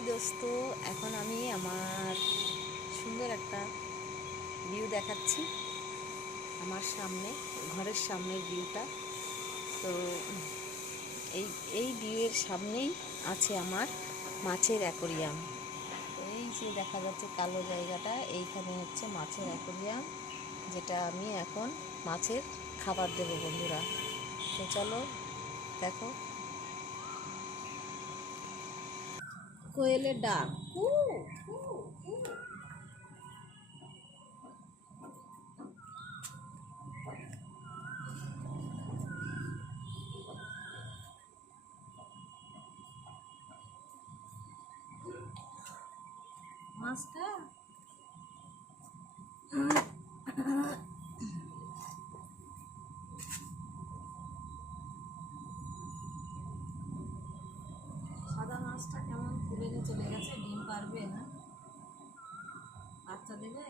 High দোস্ত, এখন আমি আমার সুন্দর একটা ভিউ দেখাচ্ছি। আমার সামনে, ঘরের সামনের ভিউটা। তো এই এই ভিউয়ের সামনেই আছে আমার মাছের অ্যাকোরিয়াম। তো এই যে দেখা যাচ্ছে কালো জায়গাটা, এইখানে হচ্ছে মাছের অ্যাকোরিয়াম, যেটা আমি এখন মাছের খাবার দেবো বন্ধুরা। তো চলো দেখো কোয়েলের ডাক। মাছটা সাদা মাছটা কেমন তুলে নিয়ে চলে গেছে, ডিম পারবে না, বাচ্চা দেবে।